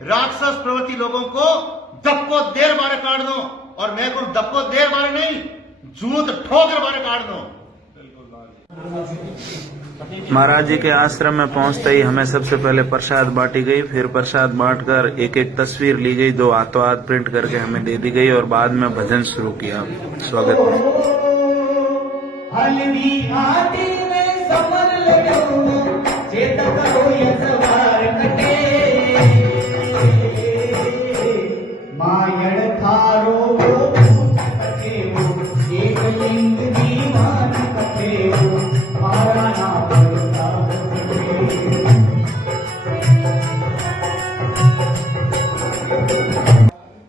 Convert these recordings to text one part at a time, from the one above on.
राक्षस प्रवृत्ति लोगों को धक्को देर बारे काट दो, और मैं कहूं धक्को देर बारे नहीं, जूत ठोकर बारे काट दो। महाराज जी के आश्रम में पहुंचते ही हमें सबसे पहले प्रसाद बांटी गई, फिर प्रसाद बांटकर एक एक तस्वीर ली गई, 2 हाथों हाथ प्रिंट करके हमें दे दी गई और बाद में भजन शुरू किया। स्वागत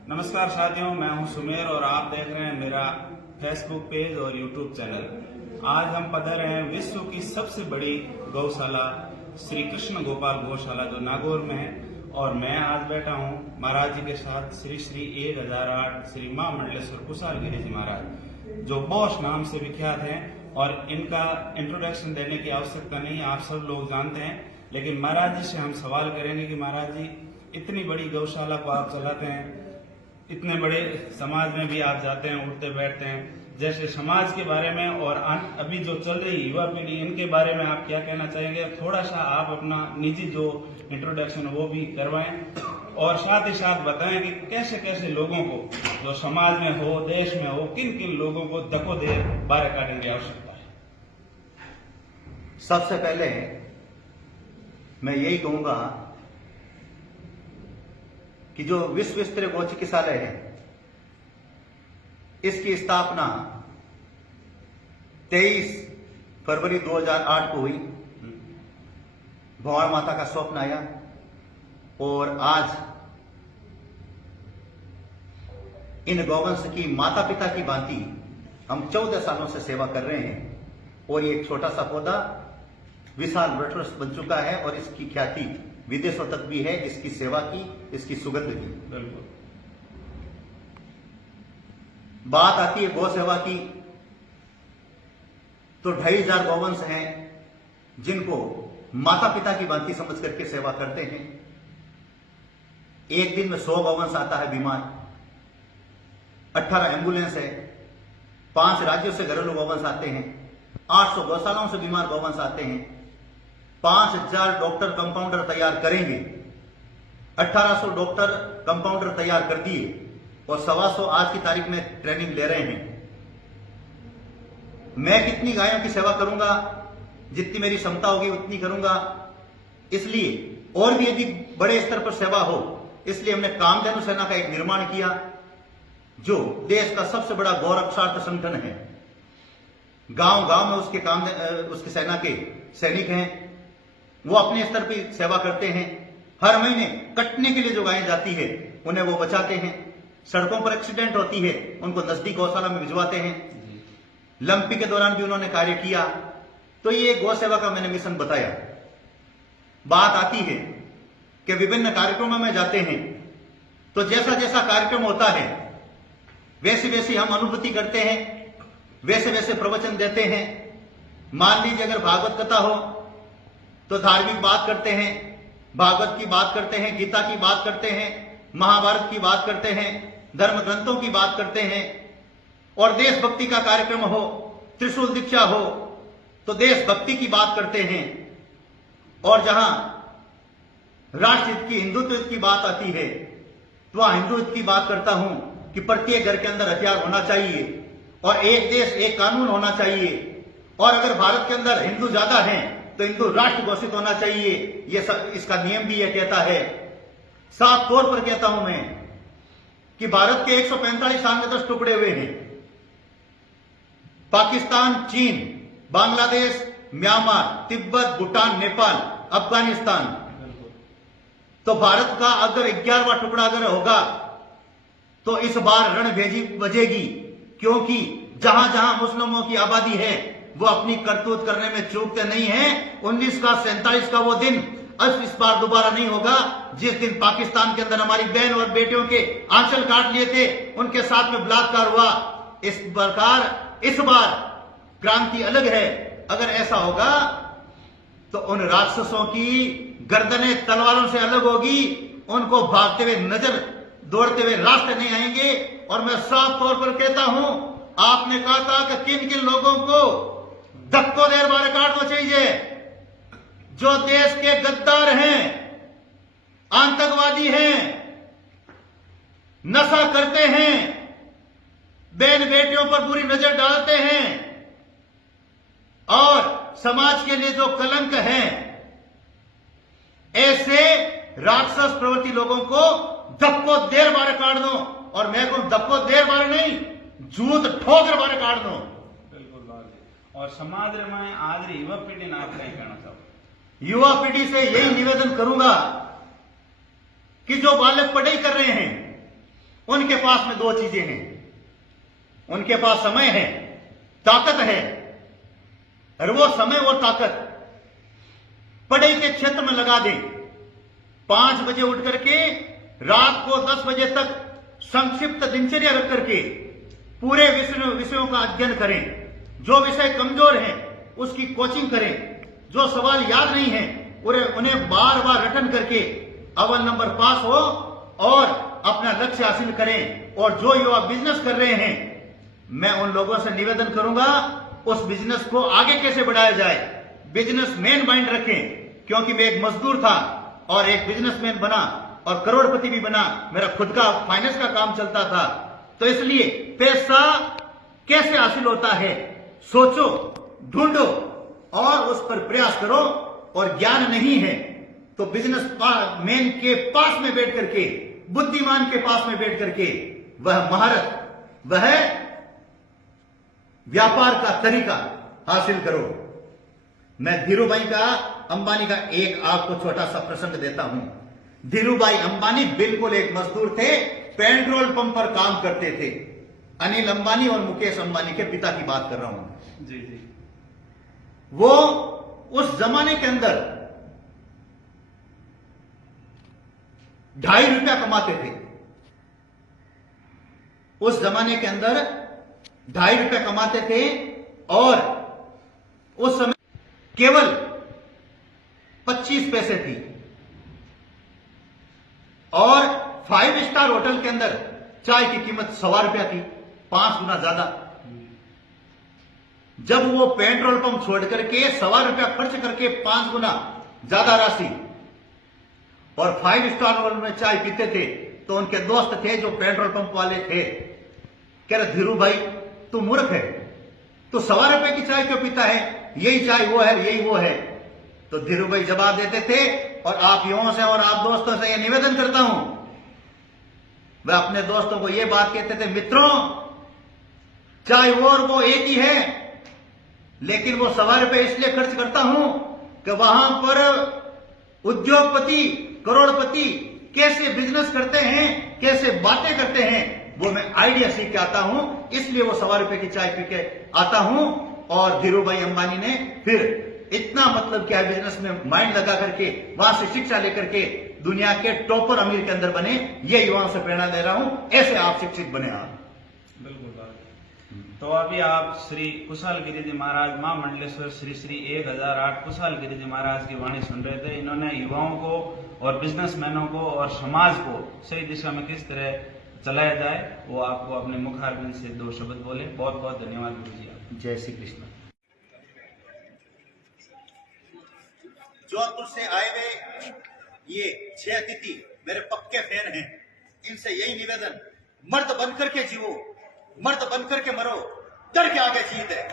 नमस्कार साथियों, मैं हूं सुमेर और आप देख रहे हैं मेरा फेसबुक पेज और यूट्यूब चैनल। आज हम पधारे हैं विश्व की सबसे बड़ी गौशाला श्री कृष्ण गोपाल गौशाला जो नागौर में है, और मैं आज बैठा हूं महाराज जी के साथ श्री श्री 1008 श्री मां मंडलेश्वर कुशाल गिरी जी महाराज, जो बॉस नाम से विख्यात हैं, और इनका इंट्रोडक्शन देने की आवश्यकता नहीं है, आप सब लोग जानते हैं। लेकिन महाराज जी से हम सवाल करेंगे कि महाराज जी, इतनी बड़ी गौशाला को आप चलाते हैं, इतने बड़े समाज में भी आप जाते हैं, उठते बैठते हैं, जैसे समाज के बारे में और अभी जो चल रही युवा पीढ़ी, इनके बारे में आप क्या कहना चाहेंगे? थोड़ा सा आप अपना निजी जो इंट्रोडक्शन वो भी करवाएं, और साथ ही साथ बताएं कि कैसे कैसे लोगों को जो समाज में हो, देश में हो, किन किन लोगों को धक्को दे बारे काटने की आवश्यकता है। सबसे पहले मैं यही कहूंगा कि जो विश्व स्तरीय गौ चिकित्सालय है, इसकी स्थापना 23 फरवरी 2008 को हुई। भगवान माता का स्वप्न आया और आज इन गौवंश की माता पिता की भांति हम 14 सालों से सेवा कर रहे हैं, और ये एक छोटा सा पौधा विशाल वृक्ष बन चुका है, और इसकी ख्याति विदेशों तक भी है, इसकी सेवा की, इसकी सुगंध की। बात आती है गौ सेवा की, तो 2500 गौवंश हैं जिनको माता पिता की भांति समझ करके सेवा करते हैं। एक दिन में 100 गौवंश आता है बीमार, 18 एम्बुलेंस है, 5 राज्यों से घरेलू गौवंश आते हैं, 800 गौशालाओं से बीमार गौवंश आते हैं, 5000 डॉक्टर कंपाउंडर तैयार करेंगे, 1800 डॉक्टर कंपाउंडर तैयार कर दिए, और 125 आज की तारीख में ट्रेनिंग ले रहे हैं। मैं कितनी गायों की सेवा करूंगा, जितनी मेरी क्षमता होगी उतनी करूंगा। इसलिए और भी यदि बड़े स्तर पर सेवा हो, इसलिए हमने कामधेनु सेना का एक निर्माण किया, जो देश का सबसे बड़ा गौ रक्षार्थ संगठन है। गांव गांव में उसके सेना के सैनिक हैं, वो अपने स्तर पर सेवा करते हैं। हर महीने कटने के लिए जो गायें जाती है उन्हें वो बचाते हैं। सड़कों पर एक्सीडेंट होती है, उनको नजदीक गौशाला में भिजवाते हैं। लंपी के दौरान भी उन्होंने कार्य किया। तो ये गौ सेवा का मैंने मिशन बताया। बात आती है कि विभिन्न कार्यक्रमों में जाते हैं, तो जैसा जैसा कार्यक्रम होता है वैसे वैसे हम अनुभूति करते हैं, वैसे वैसे प्रवचन देते हैं। मान लीजिए अगर भागवत कथा हो तो धार्मिक बात करते हैं, भागवत की बात करते हैं, गीता की बात करते हैं, महाभारत की बात करते हैं, धर्म ग्रंथों की बात करते हैं। और देशभक्ति का कार्यक्रम हो, त्रिशूल दीक्षा हो, तो देशभक्ति की बात करते हैं। और जहां राष्ट्रहित की, हिंदुत्व की बात आती है, तो वहां हिंदुत्व की बात करता हूं कि प्रत्येक घर के अंदर हथियार होना चाहिए, और एक देश एक कानून होना चाहिए। और अगर भारत के अंदर हिंदू ज्यादा हैं तो हिंदू राष्ट्र घोषित होना चाहिए। ये इसका नियम भी यह कहता है। साफ तौर पर कहता हूं मैं कि भारत के 145 साल में 10 टुकड़े हुए हैं। पाकिस्तान, चीन, बांग्लादेश, म्यांमार, तिब्बत, भूटान, नेपाल, अफगानिस्तान। तो भारत का अगर 11वां टुकड़ा अगर होगा तो इस बार रणभेरी बजेगी, क्योंकि जहां जहां मुस्लिमों की आबादी है वो अपनी करतूत करने में चूकते नहीं हैं। 1947 का वो दिन अब इस बार दोबारा नहीं होगा, जिस दिन पाकिस्तान के अंदर हमारी बहन और बेटियों के आंचल काट लिए थे, उनके साथ में बलात्कार हुआ। इस प्रकार इस बार क्रांति अलग है। अगर ऐसा होगा तो उन राक्षसों की गर्दनें तलवारों से अलग होगी, उनको भागते हुए नजर दौड़ते हुए रास्ते नहीं आएंगे। और मैं साफ तौर पर कहता हूं, आपने कहा था कि किन किन लोगों को धक्को देर बार काटना चाहिए। जो देश के गद्दार हैं, आतंकवादी हैं, नशा करते हैं, बहन बेटियों पर बुरी नजर डालते हैं और समाज के लिए जो कलंक है, ऐसे राक्षस प्रवृत्ति लोगों को धक्को देर बार काट दो। और मैं कहूं धक्को देर बार नहीं, जूत ठोकर बार काट दो। बिल्कुल बात। और समाज में आज री युवा पीढ़ी ने आप क्या कहना चाहो? युवा पीढ़ी से यही निवेदन करूंगा कि जो बालक पढ़ाई कर रहे हैं, उनके पास में दो चीजें हैं। उनके पास समय है, ताकत है, और वो समय और ताकत पढ़ाई के क्षेत्र में लगा दें। 5 बजे उठ करके रात को 10 बजे तक संक्षिप्त दिनचर्या रख करके पूरे विषयों का अध्ययन करें। जो विषय कमजोर है उसकी कोचिंग करें। जो सवाल याद नहीं है उन्हें बार बार रटन करके अव्वल नंबर पास हो और अपना लक्ष्य हासिल करें। और जो युवा बिजनेस कर रहे हैं, मैं उन लोगों से निवेदन करूंगा, उस बिजनेस को आगे कैसे बढ़ाया जाए, बिजनेसमैन माइंड रखें। क्योंकि मैं एक मजदूर था और एक बिजनेसमैन बना और करोड़पति भी बना। मेरा खुद का फाइनेंस का काम चलता था। तो इसलिए पैसा कैसे हासिल होता है, सोचो, ढूंढो और उस पर प्रयास करो। और ज्ञान नहीं है तो बिजनेसमैन के पास में बैठ करके, बुद्धिमान के पास में बैठ करके वह महारत, वह व्यापार का तरीका हासिल करो। मैं धीरूभाई का, अंबानी का एक आपको छोटा सा प्रसंग देता हूं। धीरूभाई अंबानी बिल्कुल एक मजदूर थे, पेट्रोल पंप पर काम करते थे। अनिल अंबानी और मुकेश अंबानी के पिता की बात कर रहा हूं। जी जी। वो उस जमाने के अंदर 2.5 रुपया कमाते थे। उस जमाने के अंदर 2.5 रुपया कमाते थे और उस समय केवल 25 पैसे थी। और 5 स्टार होटल के अंदर चाय की कीमत 1.25 रुपया थी, 5 गुना ज्यादा। जब वो पेट्रोल पंप छोड़ करके 1.25 रुपया खर्च करके 5 गुना ज्यादा राशि और 5 स्टार होटल में चाय पीते थे, तो उनके दोस्त थे जो पेट्रोल पंप वाले थे, कह रहे धीरू भाई तू मूर्ख है, तो 1.25 रुपए की चाय क्यों पीता है, यही चाय वो है, यही वो है। तो धीरू भाई जवाब देते थे। और आप युवाओं से और आप दोस्तों से यह निवेदन करता हूं, वह अपने दोस्तों को यह बात कहते थे, मित्रों चाय वो और वो एक ही है, लेकिन वो 1.25 रुपए इसलिए खर्च करता हूं कि वहां पर उद्योगपति, करोड़पति कैसे बिजनेस करते हैं, कैसे बातें करते हैं, वो मैं आइडिया सीख के आता हूं, इसलिए वो 1.25 रुपए की चाय पी के आता हूं। और धीरूभाई अंबानी ने फिर इतना मतलब क्या बिजनेस में माइंड लगा करके वहां से शिक्षा लेकर के दुनिया के टॉपर अमीर के अंदर बने। ये युवाओं से प्रेरणा दे रहा हूं, ऐसे आप शिक्षित बने। आप बिल्कुल। तो अभी आप श्री कुशाल गिरी जी महाराज, मां मंडलेश्वर श्री श्री 1008 कुशाल गिरी जी महाराज की वाणी सुन रहे थे। इन्होंने युवाओं को और बिजनेसमैनों को और समाज को सही दिशा में किस तरह चलाया जाए, वो आपको अपने मुखारबिंद से 2 शब्द बोले। बहुत बहुत धन्यवाद गुरु जी। जय श्री कृष्ण। जोधपुर से आए हुए ये 6 अतिथि मेरे पक्के फैन हैं। इनसे यही निवेदन, मर्द बनकर के जीवो, मर्द बनकर के मरो, डर के आगे जीत है।